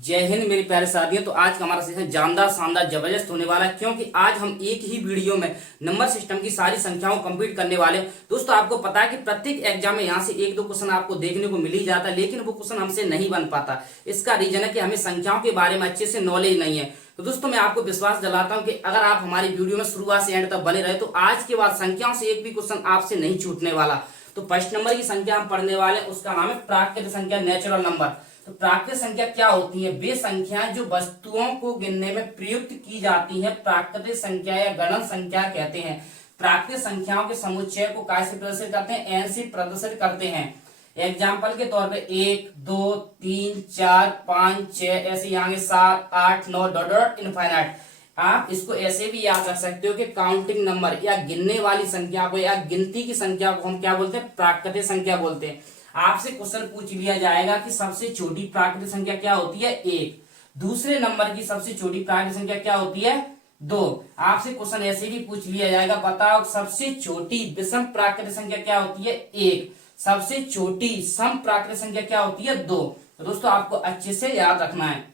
जय हिंद मेरी प्यारे साथियों। तो आज का हमारा सेशन जानदार शानदार जबरदस्त होने वाला है, क्योंकि आज हम एक ही वीडियो में नंबर सिस्टम की सारी संख्याओं को कंप्लीट करने वाले हैं। दोस्तों आपको पता है कि प्रत्येक एग्जाम में यहाँ से एक दो क्वेश्चन आपको देखने को मिल ही जाता है, लेकिन वो क्वेश्चन हमसे नहीं बन पाता। इसका रीजन है कि हमें संख्याओं के बारे में अच्छे से नॉलेज नहीं है। तो दोस्तों मैं आपको विश्वास दिलाता हूं कि अगर आप हमारी वीडियो में शुरुआत से एंड तक बने रहे तो आज के बाद संख्याओं से एक भी क्वेश्चन आपसे नहीं छूटने वाला। तो फर्स्ट नंबर की संख्या हम पढ़ने वाले हैं, उसका नाम है प्राकृत संख्या, नेचुरल नंबर। तो प्राकृत संख्या क्या होती है? वे संख्याएं जो वस्तुओं को गिनने में प्रयुक्त की जाती है प्राकृतिक संख्या या गणन संख्या कहते हैं। प्राकृतिक संख्याओं के समुच्चय को काय से प्रदर्शित करते हैं? एन से प्रदर्शित करते हैं। एग्जाम्पल के तौर पे 1, 2, 3, 4, 5, 6 ऐसे यहाँ 7, 8, 9 डॉट डॉट इनफाइनाइट। आप इसको ऐसे भी याद रख सकते हो कि काउंटिंग नंबर या गिनने वाली संख्या को या गिनती की संख्या को हम क्या बोलते हैं? प्राकृतिक संख्या बोलते हैं। आपसे क्वेश्चन पूछ लिया जाएगा कि सबसे छोटी प्राकृतिक संख्या क्या होती है? 1। दूसरे नंबर की सबसे छोटी प्राकृतिक संख्या क्या होती है? 2। आपसे क्वेश्चन ऐसे भी पूछ लिया जाएगा, बताओ सबसे छोटी विषम प्राकृतिक संख्या क्या होती है? 1। सबसे छोटी सम प्राकृतिक संख्या क्या होती है? 2। तो दोस्तों आपको अच्छे से याद रखना है।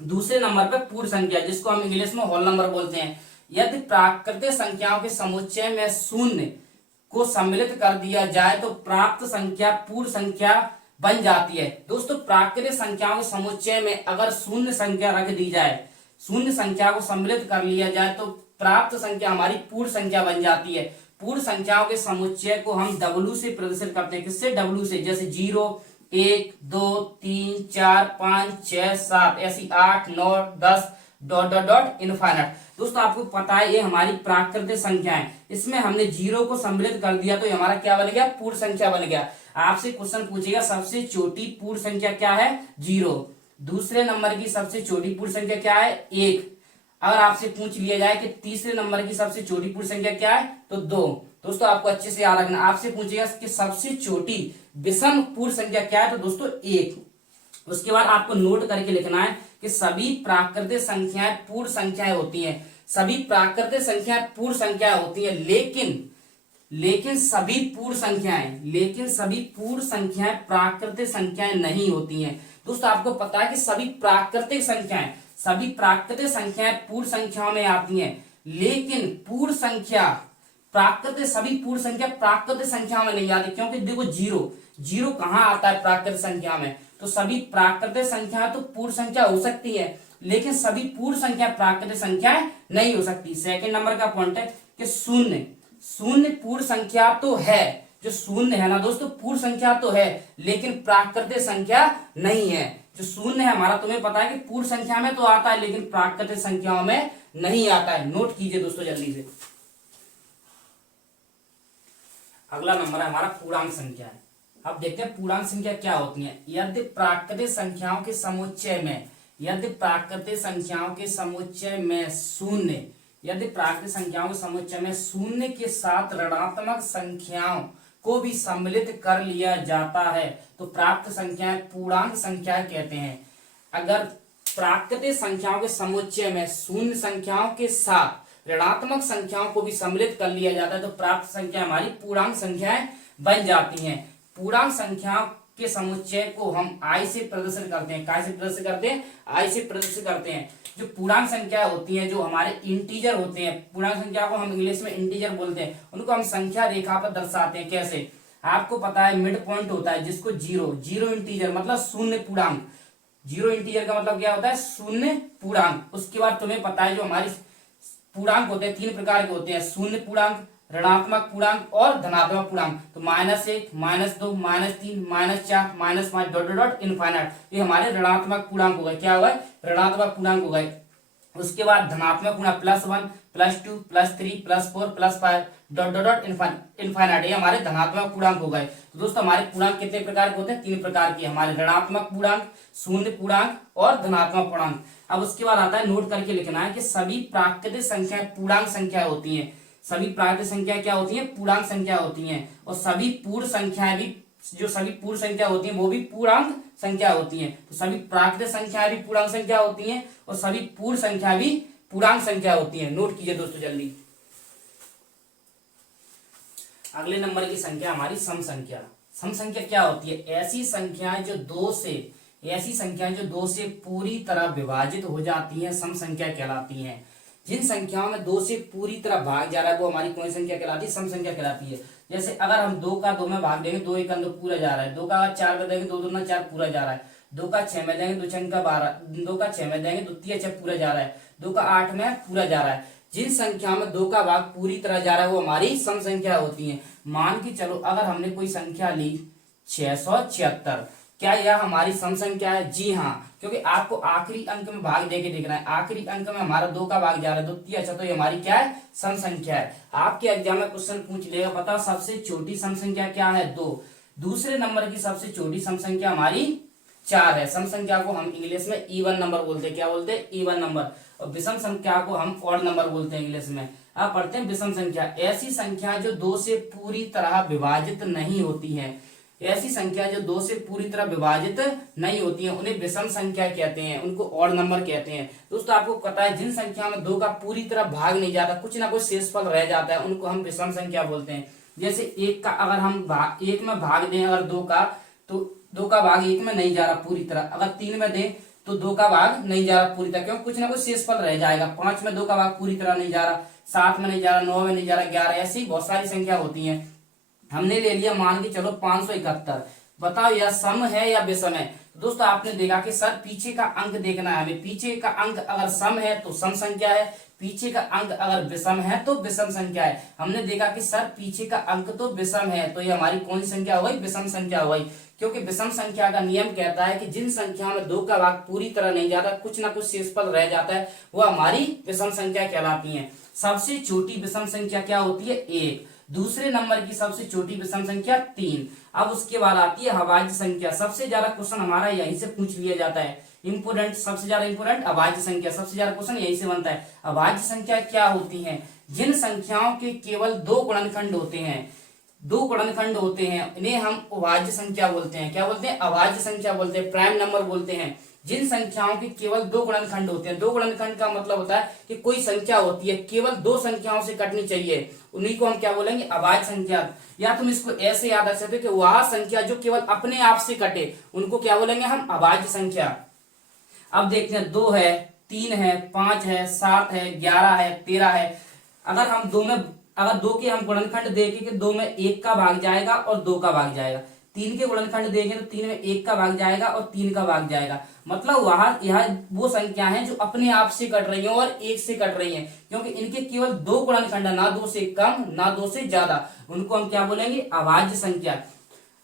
दूसरे नंबर पे पूर्ण संख्या, जिसको हम इंग्लिश में होल नंबर बोलते हैं। यदि प्राकृतिक संख्याओं के समुच्चय में शून्य को सम्मिलित कर दिया जाए तो प्राप्त संख्या पूर्ण संख्या बन जाती है। दोस्तों प्राकृतिक संख्याओं के समुच्चय में अगर शून्य संख्या रख दी जाए, शून्य संख्या को सम्मिलित कर लिया जाए तो प्राप्त संख्या हमारी पूर्ण संख्या बन जाती है। पूर्ण संख्याओं के समुच्चय को हम W से प्रदर्शित करते हैं। किससे? W से। जैसे 0, 1, 2, 3, 4, 5, 6, 7 ऐसी 8, 9, 10 डॉट डॉट डॉट इनफाइनाइट। दोस्तों आपको पता है ये हमारी प्राकृतिक संख्या है। इसमें हमने 0 को सम्मिलित कर दिया तो ये हमारा क्या बन गया? पूर्ण संख्या बन गया। आपसे क्वेश्चन पूछेगा सबसे छोटी पूर्ण संख्या क्या है? 0। दूसरे नंबर की सबसे छोटी पूर्ण संख्या क्या है? 1। अगर आपसे पूछ लिया जाए कि तीसरे नंबर की सबसे छोटी पूर्ण संख्या क्या है? तो 2। दोस्तों आपको अच्छे से याद रखना। आपसे पूछेगा कि सबसे छोटी विषम पूर्ण संख्या क्या है? तो दोस्तों 1। उसके बाद आपको नोट करके लिखना है कि सभी प्राकृतिक संख्याएं पूर्ण संख्याएं होती हैं। सभी प्राकृतिक संख्याएं पूर्ण संख्याएं होती हैं, लेकिन सभी पूर्ण संख्याएं प्राकृतिक संख्याएं नहीं होती हैं। दोस्तों आपको पता है कि सभी प्राकृतिक संख्याएं पूर्ण संख्याओं में आती हैं, लेकिन पूर्ण संख्या सभी पूर्ण संख्या प्राकृतिक संख्याओं में नहीं आती। क्योंकि देखो जीरो कहां आता है प्राकृतिक संख्या में? तो सभी प्राकृतिक संख्या तो पूर्ण संख्या हो सकती है, लेकिन सभी पूर्ण संख्या प्राकृतिक संख्या नहीं हो सकती। सेकंड नंबर का पॉइंट है कि शून्य पूर्ण संख्या तो है। जो शून्य है ना दोस्तों, पूर्ण संख्या तो है लेकिन प्राकृतिक संख्या नहीं है। जो शून्य है हमारा, तुम्हें पता है कि पूर्ण संख्या में तो आता है लेकिन प्राकृतिक संख्याओं में नहीं आता है। नोट कीजिए दोस्तों जल्दी से। अगला नंबर है हमारा पूर्णांक संख्या है। अब देखते हैं पूर्णांक संख्या क्या होती है। यदि प्राकृतिक संख्याओं के समुच्चय में शून्य के साथ ऋणात्मक संख्याओं को भी सम्मिलित कर लिया जाता है तो प्राप्त संख्याएं पूर्णांक संख्या कहते हैं। अगर प्राकृतिक संख्याओं के समुच्चय में शून्य संख्याओं के साथ ऋणात्मक संख्याओं को भी सम्मिलित कर लिया जाता है तो प्राप्त संख्या हमारी पूर्णांक संख्याएं बन जाती हैं। पूर्णांक संख्याओं के समुच्चय को हम I से प्रदर्शित करते हैं। काय से प्रदर्शित करते हैं? I से प्रदर्शित करते हैं। जो पूर्णांक संख्या होती है, जो हमारे इंटीजर होते हैं, पूर्णांक संख्या को हम इंग्लिश में इंटीजर बोलते हैं, उनको हम संख्या रेखा पर दर्शाते हैं। कैसे? आपको पता है मिड पॉइंट होता है जिसको जीरो इंटीजर मतलब शून्य पूर्णांक। जीरो इंटीजर का मतलब क्या होता है? शून्य पूर्णांक। उसके बाद तुम्हें पता है जो हमारी पूर्णांक होते हैं 3 प्रकार के होते हैं, शून्य पूर्णांक, ऋणात्मक पूर्णांक और धनात्मक पूर्णांक। तो -1, -2, -3, -4, -5 डॉट डॉट इनफाइनाइट, ये हमारे ऋणात्मक पूर्णांक हो गए। क्या हो गए? ऋणात्मक पूर्णांक हो गए। उसके बाद धनात्मक पूर्णांक +1, +2, +3, +4, +5 डॉट डॉट डॉट इनफाइनाइट, ये हमारे धनात्मक पूर्णांक हो गए। तो दोस्तों हमारे पूर्णांक कितने प्रकार के होते हैं? 3 प्रकार के। हमारे ऋणात्मक पूर्णांक, शून्य पूर्णांक और धनात्मक पूर्णांक। अब उसके बाद आता है, नोट करके लिखना है कि सभी प्राकृतिक संख्याएं पूर्णांक संख्या होती हैं। सभी प्राकृतिक संख्या क्या होती है? पूर्णांक संख्या होती हैं। और सभी पूर्ण संख्याएं भी, जो सभी पूर्ण संख्या होती हैं वो भी पूर्णांक संख्या होती हैं। तो सभी प्राकृतिक संख्याएं भी पूर्णांक संख्या होती हैं और सभी पूर्ण संख्या भी पूर्णांक संख्या होती हैं। नोट कीजिए दोस्तों जल्दी। अगले नंबर की संख्या हमारी सम संख्या। सम संख्या क्या होती है? ऐसी संख्याएं जो 2 से ऐसी संख्याएं जो 2 से पूरी तरह विभाजित हो जाती हैं सम संख्या कहलाती हैं। जिन संख्याओं में 2 से पूरी तरह भाग जा रहा है वो हमारी कौन सी संख्या कहलाती है? सम संख्या कहलाती है। जैसे अगर हम 2 का 2 में भाग देंगे, 2 एक अंक पूरा जा रहा है। 2 का 4 में देंगे, 2 दूना 4 पूरा जा रहा है। 2 का 6 में देंगे, 2 छंग का 12, 2 का 6 में देंगे, 2 तिया 6 पूरा जा रहा है। 2 का 8 में पूरा जा रहा है। जिन संख्या में 2 का भाग पूरी तरह जा रहा है वो हमारी सम संख्या होती है। मान के चलो अगर हमने कोई संख्या ली 676, क्या यह हमारी सम संख्या है? जी हाँ, क्योंकि आपको आखिरी अंक में भाग देके देखना है। आखिरी अंक में हमारा 2 का भाग जा रहा है, 2 तिया 6, तो ये हमारी क्या है? सम संख्या है। आपके एग्जाम में क्वेश्चन पूछ लेगा, बताओ सबसे छोटी सम संख्या क्या है? 2। दूसरे नंबर की सबसे छोटी सम संख्या हमारी 4 है। सम संख्या को हम इंग्लिश में इवन नंबर बोलते हैं। क्या बोलते हैं? Even number. और विषम संख्या को हम ऑड नंबर बोलते हैं इंग्लिश में। अब पढ़ते हैं विषम संख्या। ऐसी संख्या जो 2 से पूरी तरह विभाजित नहीं होती है, ऐसी संख्या जो 2 से पूरी तरह विभाजित नहीं होती है उन्हें विषम संख्या कहते हैं, उनको ऑड नंबर कहते हैं। दोस्तों आपको पता है जिन संख्या में 2 का पूरी तरह भाग नहीं जाता, कुछ ना कुछ शेषफल रह जाता है, उनको हम विषम संख्या बोलते हैं। जैसे 1 का अगर हम 1 में भाग दें अगर 2 का, तो 2 का भाग 1 में नहीं जा रहा पूरी तरह। अगर 3 में दें तो 2 का भाग नहीं जा रहा पूरी तरह, क्योंकि कुछ ना कुछ शेषफल रह जाएगा। 5 में 2 का भाग पूरी तरह नहीं जा रहा, 7 में नहीं जा रहा, 9 में नहीं जा रहा, 11, ऐसी बहुत सारी संख्या होती है। हमने ले लिया मान के चलो 571। बताओ यह सम है या विषम है? दोस्तों आपने देखा कि सर पीछे का अंक देखना है हमें। पीछे का अंक अगर सम है तो सम संख्या है, पीछे का अंक अगर विषम है तो विषम संख्या है। हमने देखा कि सर पीछे का अंक तो विषम है, तो ये हमारी कौन सी संख्या हो गई? विषम संख्या हो गई। क्योंकि विषम संख्या का नियम कहता है कि जिन संख्या में 2 का भाग पूरी तरह नहीं जाता, कुछ ना कुछ शेषफल रह जाता है, वो हमारी विषम संख्या कहलाती है। सबसे छोटी विषम संख्या क्या होती है? 1। दूसरे नंबर की सबसे छोटी विषम संख्या 3। अब उसके बाद आती है अभाज्य संख्या। सबसे ज्यादा क्वेश्चन हमारा यहीं से पूछ लिया जाता है। इंपोर्टेंट, सबसे ज्यादा इंपोर्टेंट अभाज्य संख्या, सबसे ज्यादा क्वेश्चन यहीं से बनता है। अभाज्य संख्या क्या होती है? जिन संख्याओं के केवल 2 गुणनखंड होते हैं, 2 गुणनखंड होते हैं, इन्हें हम अभाज्य संख्या बोलते हैं। क्या बोलते हैं? अभाज्य संख्या बोलते हैं, प्राइम नंबर बोलते हैं। जिन संख्याओं के केवल 2 गुणनखंड होते हैं, 2 गुणनखंड का मतलब होता है कि कोई संख्या होती है केवल 2 संख्याओं से कटनी चाहिए, उन्हीं को हम क्या बोलेंगे? अभाज्य संख्या। या तुम इसको ऐसे याद रख सकते हो कि वह संख्या जो केवल अपने आप से कटे, उनको क्या बोलेंगे हम? अभाज्य संख्या। अब देखते हैं 2 है, 3 है, 5 है, 7 है, 11 है, 13 है। अगर हम 2 के हम गुणनखंड देखें कि 2 में 1 का भाग जाएगा और 2 का भाग जाएगा। 3 के गुणनखंड देखें तो 3 में 1 का भाग जाएगा और 3 का भाग जाएगा। मतलब वहां यह वो संख्या है जो अपने आप से कट रही है और 1 से कट रही है, क्योंकि इनके केवल 2 गुणनखंड है, ना 2 से कम ना 2 से ज्यादा, उनको हम क्या बोलेंगे? अभाज्य संख्या।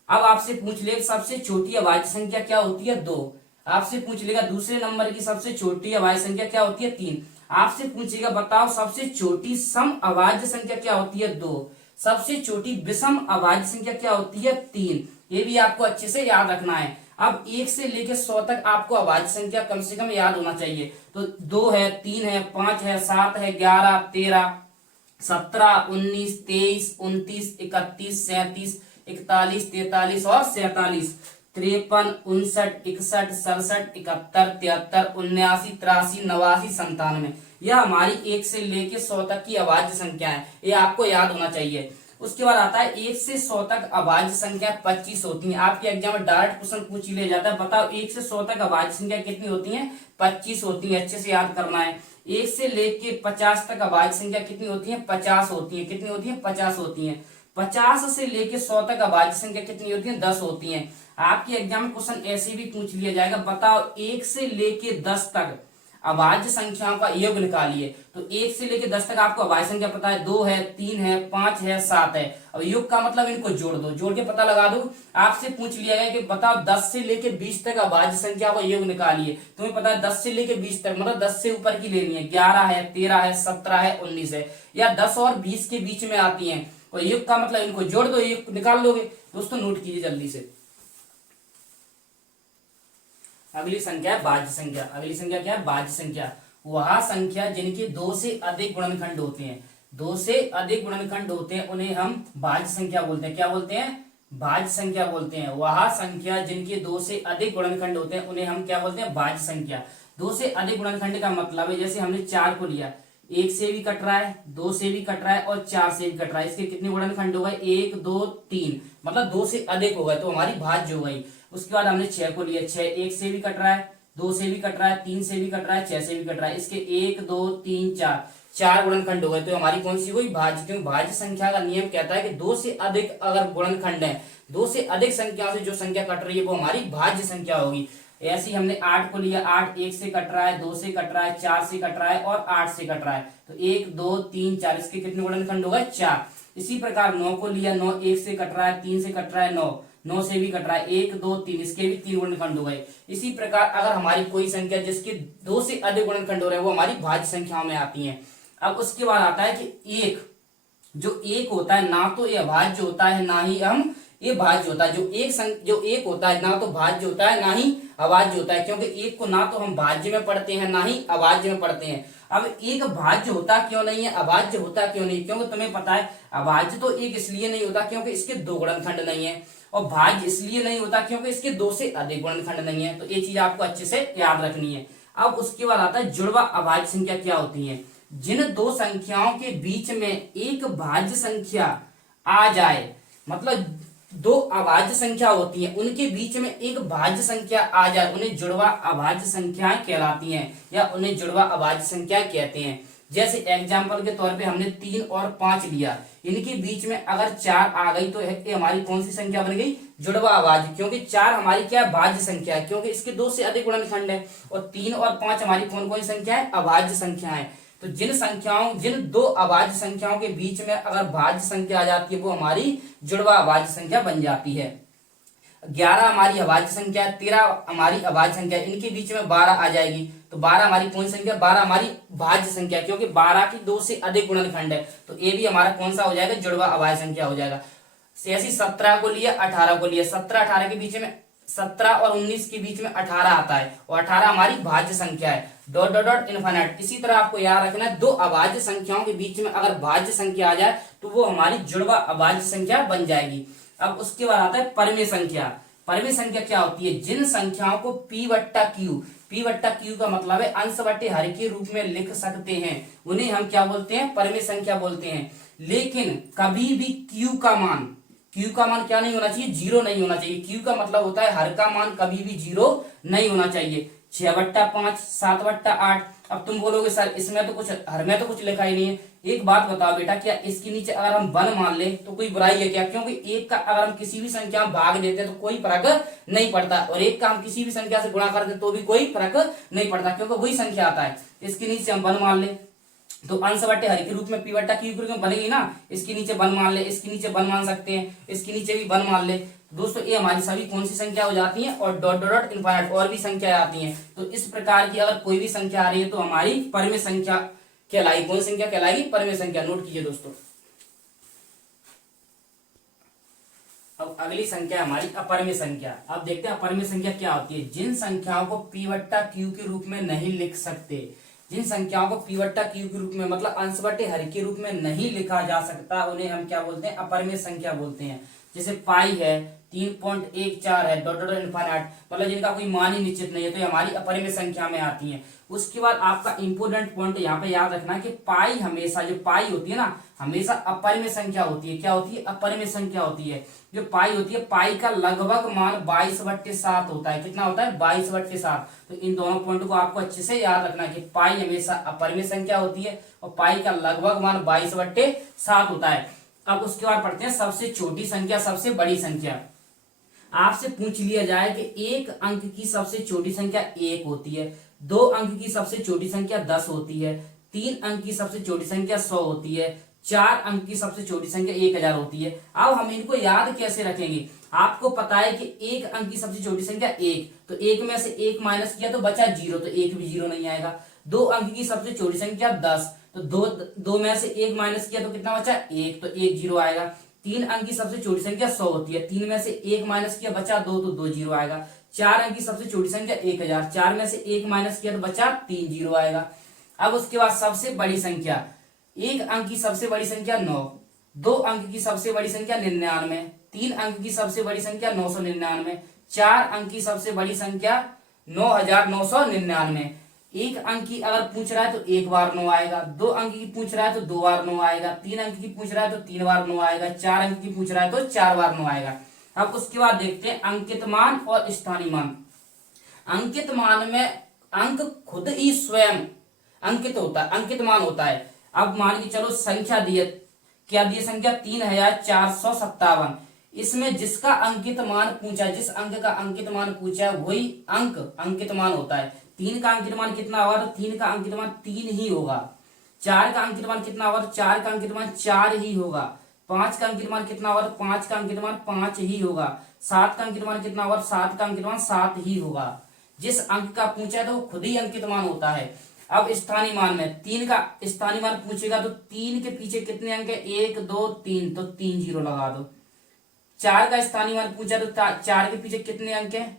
अब आपसे पूछ ले सबसे छोटी अभाज्य संख्या क्या होती है? 2। आपसे पूछ लेगा दूसरे नंबर की सबसे छोटी अभाज्य संख्या क्या होती है? 3। आपसे पूछेगा बताओ सबसे छोटी सम अभाज्य संख्या क्या होती है? 2। सबसे छोटी विषम अभाज्य संख्या क्या होती है? 3। ये भी आपको अच्छे से याद रखना है। अब 1 से लेकर 100 तक आपको अभाज्य संख्या कम से कम याद होना चाहिए। तो 2 है, 3 है, 5 है, 7 है, 11, 13, 17, 19, 23, 29, 31, 37, 41, 43 और 47, 53, 59, 61, 67, 71, 73, 79, 83, 89, 97। यह हमारी 1 से लेके 100 तक की अभाज्य संख्या है, ये आपको याद होना चाहिए। उसके बाद आता है 1 से 100 तक अभाज्य संख्या 25 होती है। आपके एग्जाम में डायरेक्ट क्वेश्चन पूछ लिया जाता है, बताओ 1 से 100 तक अभाज्य संख्या कितनी होती है? 25 होती है। अच्छे से याद करना है। 1 से लेके 50 तक अभाज्य संख्या कितनी होती है? 50 होती है। कितनी होती है? 50 होती है। 50 से लेके 100 तक अभाज्य संख्या कितनी होती है? 10 होती है। आपके एग्जाम में क्वेश्चन ऐसे भी पूछ लिया जाएगा, बताओ 1 से लेके 10 तक अभाज्य संख्याओं का योग निकालिए। तो 1 से लेके 10 तक आपको अभाज्य संख्या पता है, 2 है, 3 है, 5 है, 7 है। अब योग का मतलब इनको जोड़ दो, जोड़ के पता लगा दो। आपसे पूछ लिया गया कि बताओ 10 से लेके 20 तक अभाज्य संख्या का योग निकालिए। तुम्हें पता है 10 से लेके 20 तक मतलब 10 से ऊपर की लेनी है। 11 है, 13 है, 17 है, 19 है, या 10 और 20 के बीच में आती है। और योग का मतलब इनको जोड़ दो, योग निकाल लोगे। दोस्तों नोट कीजिए जल्दी से। अगली संख्या है भाज्य संख्या। अगली संख्या क्या है? भाज्य संख्या। वह संख्या जिनके 2 से अधिक गुणनखंड होते हैं, 2 से अधिक गुणनखंड होते हैं, उन्हें हम भाज्य संख्या बोलते हैं। क्या बोलते हैं? भाज्य संख्या बोलते हैं। वह संख्या जिनके 2 से अधिक गुणनखंड होते हैं उन्हें हम क्या बोलते हैं? भाज्य संख्या। 2 से अधिक गुणनखंड का मतलब है, जैसे हमने 4 को लिया, 1 से भी कट रहा है, 2 से भी कट रहा है और 4 से भी कट रहा है। इसके कितने गुणनखंड हो गए? 1, 2, 3, मतलब 2 से अधिक हो गए, तो हमारी भाज्य हो गई। उसके बाद हमने 6 को लिया, 6 1 से भी कट रहा है, 2 से भी कट रहा है, 3 से भी कट रहा है, 6 से भी कट रहा है। इसके 1 2 3 4 4 गुणनखंड हो गए, तो हमारी कौन सी हुई? भाज्य। क्योंकि भाज्य संख्या का नियम कहता है कि 2 से अधिक अगर गुणनखंड है, 2 से अधिक संख्या से जो संख्या कट रही है वो हमारी भाज्य संख्या होगी। ऐसे ही हमने 8 को लिया, 8 1 से कट रहा है, 2 से कट रहा है, 4 से कट रहा है और 8 से कट रहा है, तो 1 2 3 4, इसके कितने गुणनखंड हो गए? 4। इसी प्रकार 9 को लिया, 9 1 से कट रहा है, 3 से कट रहा है, 9 9 से भी कट रहा है, 1 2 3, इसके भी 3 गुणनखंड हो गए। इसी प्रकार अगर हमारी कोई संख्या जिसके 2 से अधिक गुणनखंड हो रहे हैं वो हमारी भाज्य संख्याओं में आती है। अब उसके बाद आता है कि एक, जो एक होता है ना तो ये अभाज्य होता है ना ही हम ये भाज्य होता है। जो एक होता है ना तो भाज्य होता है ना ही अभाज्य होता है, क्योंकि एक को ना तो हम भाज्य में पढ़ते हैं ना ही अभाज्य में पढ़ते हैं। अब एक भाज्य होता क्यों नहीं है, अभाज्य होता क्यों नहीं? क्योंकि तुम्हें पता है अभाज्य तो एक इसलिए नहीं होता क्योंकि इसके 2 गुणनखंड नहीं है, और भाज्य इसलिए नहीं होता क्योंकि इसके 2 से अधिक गुणनखंड नहीं है। तो ये चीज आपको अच्छे से याद रखनी है। अब उसके बाद आता है जुड़वा अभाज्य संख्या क्या होती है? जिन दो संख्याओं के बीच में एक भाज्य संख्या आ जाए, मतलब दो अभाज्य संख्या होती है उनके बीच में एक भाज्य संख्या आ जाए, उन्हें जुड़वा अभाज्य संख्याएं कहलाती हैं या उन्हें जुड़वा अभाज्य संख्या कहते हैं। जैसे एग्जाम्पल के तौर पे हमने 3 और 5 लिया, इनके बीच में अगर 4 आ गई तो ये हमारी कौन सी संख्या बन गई? जुड़वा अभाज्य। क्योंकि 4 हमारी क्या है? भाज्य संख्या है, क्योंकि इसके 2 से अधिक गुणनखंड है, और 3 और 5 हमारी कौन कौन सी संख्या है? अभाज्य संख्या है। तो जिन दो अभाज्य संख्याओं के बीच में अगर भाज्य संख्या आ जाती है वो हमारी जुड़वा अभाज्य संख्या बन जाती है। 11 हमारी अभाज्य संख्या है, 13 हमारी अभाज्य संख्या है, इनके बीच में 12 आ जाएगी तो 12 हमारी कौन संख्या? 12 हमारी भाज्य संख्या, क्योंकि 12 की 2 से अधिक गुणनखंड है, तो ये भी हमारा कौन सा हो जाएगा? जुड़वा अभाज्य संख्या हो जाएगा। ऐसी 17 को लिया, 18 को लिया, 17 18 के बीच में 17 और 19 के बीच में 18 आता है, और 18 हमारी भाज्य संख्या है। Dot dot dot infinite. इसी तरह आपको याद रखना है, दो अभाज्य संख्याओं के बीच में अगर भाज्य संख्या आ जाए तो वो हमारी जुड़वा अभाज्य संख्या बन जाएगी। अब उसके बाद आता है परमेय संख्या। परमेय संख्या क्या होती है? जिन संख्याओं को p वट्टा क्यू का मतलब है अंश बटे हर के रूप में लिख सकते हैं, उन्हें हम क्या बोलते हैं? परमेय संख्या बोलते हैं। लेकिन कभी भी क्यू का मान क्या नहीं होना चाहिए? 0 नहीं होना चाहिए। क्यू का मतलब होता है हर का मान कभी भी 0 नहीं होना चाहिए। 6/5, 7/8। अब तुम बोलोगे सर इसमें तो कुछ हर में तो कुछ लिखा ही नहीं है। एक बात बताओ बेटा, क्या इसके नीचे अगर हम 1 मान ले तो कोई बुराई है क्या? क्योंकि एक का अगर हम किसी भी संख्या में भाग देते हैं तो कोई फर्क नहीं पड़ता, और एक का हम किसी भी संख्या से गुणा करते तो भी कोई फर्क नहीं पड़ता, क्योंकि वही संख्या आता है। इसके नीचे हम 1 मान ले तो अंश बटे हर के रूप में p बट्टा क्यू के रूप में बनेगी ना। इसके नीचे 1 मान ले, इसके नीचे 1 मान सकते हैं, इसके नीचे भी 1 मान ले। दोस्तों ये हमारी सभी कौन सी संख्या हो जाती है? और डॉट डॉट डॉट इनफाइनाइट और भी संख्या आती हैं। तो इस प्रकार की अगर कोई भी संख्या आ रही है तो हमारी परमेय संख्या कहलाएगी। कौन संख्या कहलाएगी? परमेय संख्या। नोट कीजिए दोस्तों। अब अगली संख्या हमारी अपरमेय संख्या। अब देखते हैं अपरमेय संख्या क्या होती है। जिन संख्याओं को p वट्टा क्यू के रूप में नहीं लिख सकते, जिन संख्याओं को p वट्टा क्यू के रूप में मतलब अंश बटे हर के रूप में नहीं लिखा जा सकता, उन्हें हम क्या बोलते हैं? अपरमेय संख्या बोलते हैं। जैसे पाई है, 3.14 है, डॉट डॉट इनफाइनाइट, मतलब जिनका कोई मान ही निश्चित नहीं है, तो ये हमारी अपरिमेय संख्या में आती है। उसके बाद आपका इंपोर्टेंट पॉइंट यहाँ पे याद रखना कि पाई हमेशा, जो पाई होती है ना, हमेशा अपरिमेय संख्या होती है। क्या होती है? अपरिमेय संख्या होती है। जो पाई होती है, पाई का लगभग मान 22/7 होता है। कितना होता है? 22/7। तो इन दोनों पॉइंट को आपको अच्छे से याद रखना है कि पाई हमेशा अपरिमेय संख्या होती है और पाई का लगभग मान 22/7 होता है। अब उसके बाद पढ़ते हैं सबसे छोटी संख्या, सबसे बड़ी संख्या। आपसे पूछ लिया जाए कि 1 अंक की सबसे छोटी संख्या 1 होती है, 2 अंक की सबसे छोटी संख्या 10 होती है, 3 अंक की सबसे छोटी संख्या 100 होती है, 4 अंक की सबसे छोटी संख्या 1000 होती है। अब हम इनको याद कैसे रखेंगे? आपको पता है कि 1 अंक की सबसे छोटी संख्या 1, तो 1 में से 1 माइनस किया तो बचा 0, तो 1 भी 0 नहीं आएगा। 2 अंक की सबसे छोटी संख्या 10, तो 2 में से 1 माइनस किया तो कितना बचा? 1, तो 1 0 आएगा। 3 अंक की सबसे छोटी संख्या 100 होती है, 3 में से 1 माइनस किया बचा 2, तो 2 0 आएगा। 4 अंक की सबसे छोटी संख्या 1000, 4 में से 1 माइनस किया तो बचा 3 0 आएगा। अब उसके बाद सबसे बड़ी संख्या, 1 अंक की सबसे बड़ी संख्या 9, 2 अंक की सबसे बड़ी संख्या 99, 3 अंक की सबसे बड़ी संख्या 999, 4 अंक की सबसे बड़ी संख्या 9999। 1 अंक की अगर पूछ रहा है तो 1 बार 9 आएगा, 2 अंक की पूछ रहा है तो 2 बार 9 आएगा, 3 अंक की पूछ रहा है तो 3 बार 9 आएगा, 4 अंक की पूछ रहा है तो 4 बार 9 आएगा। अब उसके बाद देखते हैं अंकित मान और स्थानीय मान। अंकित मान में अंक खुद ही स्वयं अंकित होता है, अंकित मान होता है। अब मान के चलो संख्या दी है, क्या दी संख्या 3457। इसमें जिसका अंकित मान पूछा है, जिस अंक का अंकित मान पूछा है वही अंक अंकित मान होता है। 3 का अंकित मान कितना होगा, तो 3 का अंकित मान 3 ही होगा। 4 का अंकित मान कितना होगा, तो 4 का अंकित मान 4 ही होगा। 5 का अंकित मान कितना होगा, तो 5 का अंकित मान 5 ही होगा। 7 का अंकित मान कितना होगा, 7 का अंकित मान 7 ही होगा। जिस अंक का पूछा है तो वो खुद ही अंकित मान होता है। अब स्थानीय मान में 3 का स्थानीय मान पूछेगा तो 3 के पीछे कितने अंक है, 1 2 3, तो 3 जीरो लगा दो। 4 का स्थानीय मान पूछा तो 4 के पीछे कितने अंक है,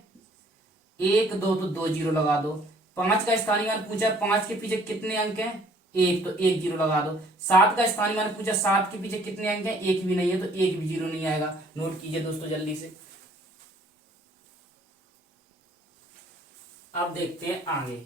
1 2, तो 2 जीरो लगा दो। 5 का स्थानीय मान पूछा, 5 के पीछे कितने अंक है, 1, तो 1 जीरो लगा दो। 7 का स्थानीय मान पूछा, 7 के पीछे कितने अंक है, 1 भी नहीं है, तो 1 भी जीरो नहीं आएगा। नोट कीजिए दोस्तों जल्दी से। अब देखते हैं आगे।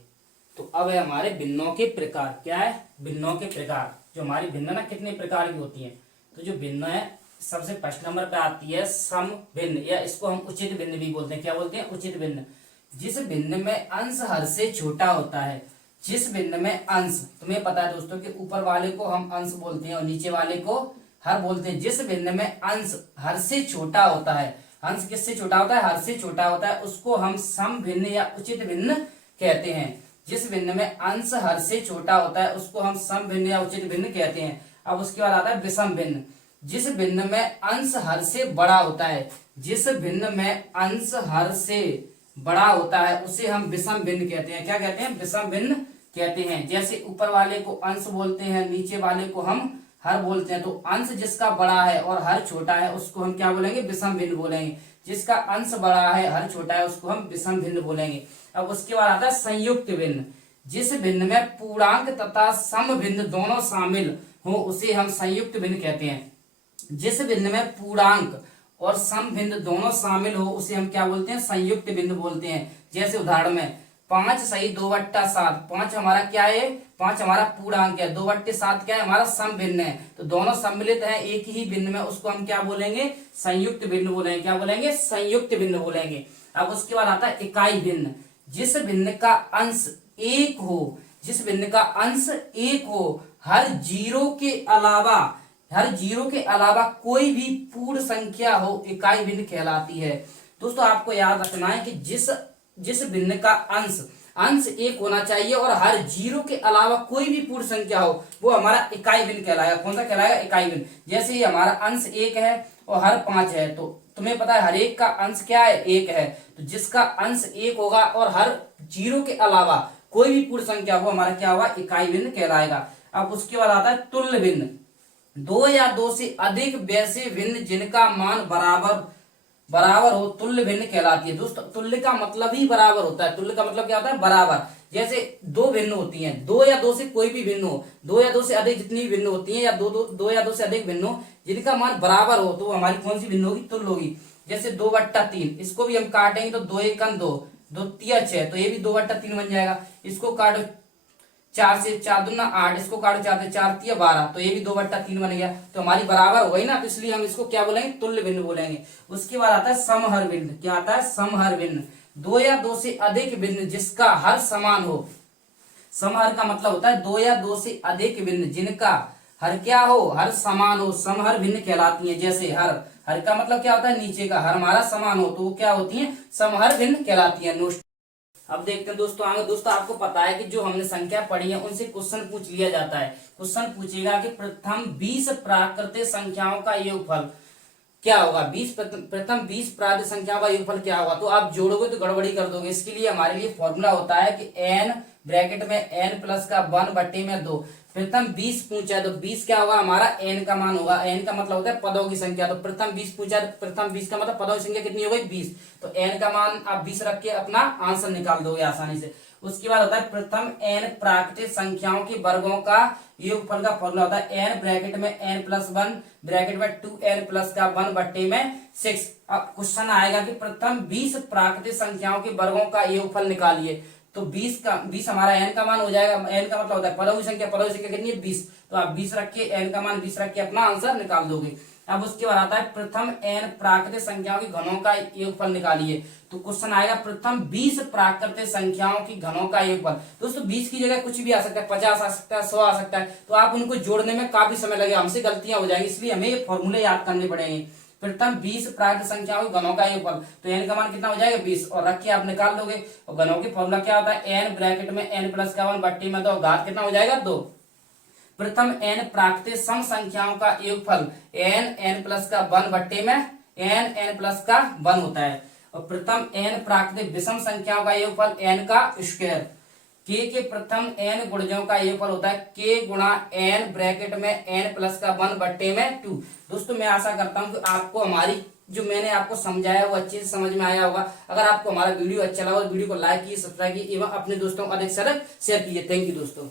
तो अब है हमारे भिन्नों के प्रकार। क्या है, भिन्नों के प्रकार। जो हमारी भिन्न ना कितने प्रकार की होती है, तो जो भिन्न है सबसे फर्स्ट नंबर पे आती है सम भिन्न, या इसको हम उचित भिन्न भी बोलते हैं। क्या बोलते हैं, उचित भिन्न। जिस भिन्न में अंश हर से छोटा होता है, जिस भिन्न में अंश, तुम्हें पता है दोस्तों कि ऊपर वाले को हम अंश बोलते हैं और नीचे वाले को हर बोलते हैं। जिस भिन्न में अंश हर से छोटा होता है, अंश किससे छोटा होता है, हर से छोटा होता है, उसको हम सम भिन्न या उचित भिन्न कहते हैं। जिस भिन्न में अंश हर से छोटा होता है उसको हम सम भिन्न या उचित भिन्न कहते हैं। अब उसके बाद आता है विषम भिन्न। जिस भिन्न में अंश हर से बड़ा होता है, जिस भिन्न में अंश हर से बड़ा होता है उसे हम विषम भिन्न कहते हैं। क्या कहते हैं, विषम भिन्न कहते हैं। जैसे ऊपर वाले को अंश बोलते हैं, नीचे वाले को हम हर बोलते हैं। तो अंश जिसका बड़ा है और हर छोटा है उसको हम क्या बोलेंगे, विषम भिन्न बोलेंगे। जिसका अंश बड़ा है हर छोटा है उसको हम विषम भिन्न बोलेंगे। अब उसके बाद आता है संयुक्त भिन्न। जिस भिन्न में पूर्णांक तथा सम भिन्न दोनों शामिल हो उसे हम संयुक्त भिन्न कहते हैं। जिस भिन्न में पूर्णांक और सम भिन्न दोनों शामिल हो उसे हम क्या बोलते हैं, संयुक्त भिन्न बोलते हैं। जैसे उदाहरण में 5 सही 2/7, 5 हमारा क्या है, 5 हमारा पूर्णांक है, 2/7 क्या है, हमारा सम भिन्न है। तो दोनों सम्मिलित है एक ही भिन्न में, उसको हम क्या बोलेंगे, संयुक्त भिन्न बोलेंगे। क्या बोलेंगे, संयुक्त भिन्न बोलेंगे। अब उसके बाद आता है इकाई भिन्न। जिस भिन्न का अंश 1 हो, जिस भिन्न का अंश 1 हो, हर जीरो के अलावा कोई भी पूर्ण संख्या हो इकाई भिन्न कहलाती है। दोस्तों आपको याद रखना है कि जिस भिन्न का अंश 1 होना चाहिए और हर जीरो के अलावा कोई भी पूर्ण संख्या हो वो हमारा इकाई भिन्न कहलाएगा। कौन सा कहलाएगा, इकाई भिन्न। जैसे ये हमारा अंश 1 है और हर 5 है, तो तुम्हें पता है हर एक का अंश क्या है, 1 है। तो जिसका अंश 1 होगा और हर जीरो के अलावा कोई भी पूर्ण संख्या वो हमारा क्या होगा, इकाई भिन्न कहलाएगा। अब उसके बाद आता है तुल्य भिन्न। 2 या 2 से अधिक वैसे भिन्न जिनका मान बराबर हो तुल्य भिन्न कहलाती है। दोस्तों तुल्य का मतलब ही बराबर होता है। तुल्य का मतलब क्या होता है, बराबर। जैसे 2 भिन्न होती हैं, 2 या 2 से कोई भी भिन्न हो, 2 या 2 से अधिक जितनी भी भिन्न होती हैं, या 2 या 2 से अधिक भिन्न हो जिनका मान बराबर हो, तो हमारी कौन सी भिन्न होगी, तुल्य होगी। जैसे 2/3, इसको भी हम काटेंगे तो 2 एकम 2, 2 तिया 6, तो ये भी 2/3 बन जाएगा। इसको काटो 4 से 4 दूना 8, इसको काटो 4 से 4 तिया 12, तो ये भी 2/3 बन गया। तो हमारी बराबर हो गई ना, तो इसलिए हम इसको क्या बोलेंगे, तुल्य भिन्न बोलेंगे। उसके बाद आता है समहर भिन्न। क्या आता है, समहर भिन्न। 2 या 2 से अधिक भिन्न जिसका हर समान हो। समहर का मतलब होता है 2 या 2 से अधिक भिन्न जिनका हर क्या हो, हर समान हो, समहर भिन्न कहलाती है। जैसे हर का मतलब क्या होता है, नीचे का, हर हमारा समान हो तो वो क्या होती है, समहर भिन्न कहलाती है। अब देखते हैं दोस्तों आगे। दोस्तों आपको पता है कि जो हमने संख्या पढ़ी है उनसे क्वेश्चन पूछ लिया जाता है। क्वेश्चन पूछेगा कि प्रथम 20 प्राकृतिक संख्याओं का योगफल क्या होगा। प्रथम 20 प्राकृतिक संख्याओं का योगफल क्या होगा। तो आप जोड़ोगे तो गड़बड़ी कर दोगे। इसके लिए हमारे लिए फॉर्मूला होता है कि n ब्रैकेट में n प्लस का 1/2। प्रथम 20 पूछा है तो 20 क्या होगा, हमारा n का मान होगा। n का मतलब होता है पदों की संख्या। तो प्रथम 20 पूछा है, प्रथम 20 का मतलब पदों की संख्या कितनी हो गई, 20। तो n का मान आप 20 रख के अपना आंसर निकाल दोगे आसानी से। उसके बाद होता है प्रथम n प्राकृतिक संख्याओं के वर्गों का योगफल का फॉर्मूला होता है n ब्रैकेट में n प्लस 1 ब्रैकेट में 2n प्लस का 1/6। अब क्वेश्चन आएगा कि प्रथम 20 प्राकृतिक संख्याओं के वर्गों का योगफल निकालिए। तो 20 हमारा n का मान हो जाएगा। n का मतलब होता है पदों की संख्या। पदों की संख्या कितनी है, 20। तो आप 20 रख के n का मान 20 रख के अपना आंसर निकाल दोगे। अब उसके बाद आता है प्रथम n प्राकृतिक संख्याओं की घनों का योगफल निकालिए। तो क्वेश्चन आएगा प्रथम 20 प्राकृतिक संख्याओं की घनों का योगफल। दोस्तों 20 की जगह कुछ भी आ सकता है, 50 आ सकता है, 100 आ सकता है, तो आप उनको जोड़ने में काफी समय लगेगा, हमसे गलतियां हो जाएंगी, इसलिए हमें ये फॉर्मूले याद करने पड़ेंगे। प्रथम 20 प्राकृतिक संख्याओं के घनों का योगफल, तो n का मान कितना हो जाएगा 20, और रख के आप निकाल दोगे। और घनों की फॉर्मूला क्या होता है, n ब्रैकेट में n प्लस का 1 बट्टी में 2, घात कितना हो जाएगा 2। प्रथम n प्राकृतिक सम संख्याओं का योगफल n प्लस का 1 बट्टे में n प्लस का 1 होता है। और प्रथम n प्राकृतिक विषम संख्याओं का योगफल n का स्क्वायर। k के प्रथम n गुणजों का योगफल होता है k गुणा n ब्रैकेट में n प्लस का 1 बट्टे में 2। दोस्तों मैं आशा करता हूं कि आपको हमारी जो मैंने आपको समझाया वो अच्छे से समझ में आया होगा। अगर आपको हमारा वीडियो अच्छा लगा तो वीडियो को लाइक कीजिए, सब्सक्राइब कीजिए एवं अपने दोस्तों को अधिक से अधिक शेयर कीजिए। थैंक यू दोस्तों।